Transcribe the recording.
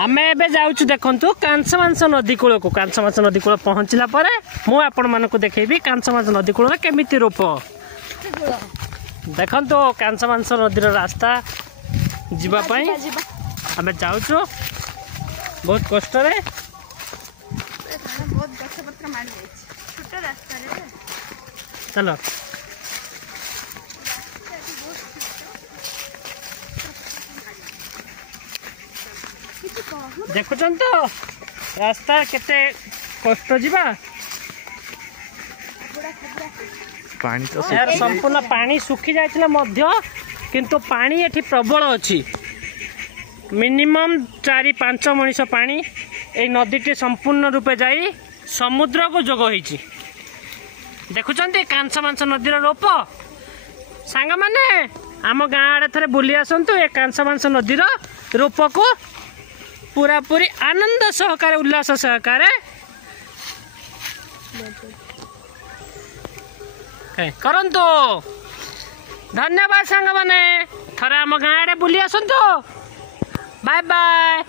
आमे एबे जाउछु देखंतु कांसमांस नदी कूल को कांसमांस नदी कूल पहुंचला परे मु आपण मानको देखेबी कांसमांस नदी कूल केमिति रूप देखंतु कांसमांस नदी रास्ता जीवा पई आमे जाउछु बहुत कष्ट रे बहुत गछ पत्र मार जाय छोटा रास्ता रे चलो देखुचन तो रास्ता केते कष्ट जीवा पानी तो यार संपूर्ण पानी सुखी जाइतिला मध्य किंतु पानी एठी प्रबल अछि मिनिमम 4-5 मनीष पानी ए नदीटी संपूर्ण रूपे जाई समुद्र को जोग होईची देखुचंती कांसमांस नदीर रूप सांग माने आम गाँ आड़े थरे बुली आसंतु ए कांसमांस नदीर रूप को पूरा पूरी आनंद सहकारे उल्लास सहकारे करंतु धन्यवाद सांग माने थरे आम गाँ आड़े बुली आसंतु बाय बाय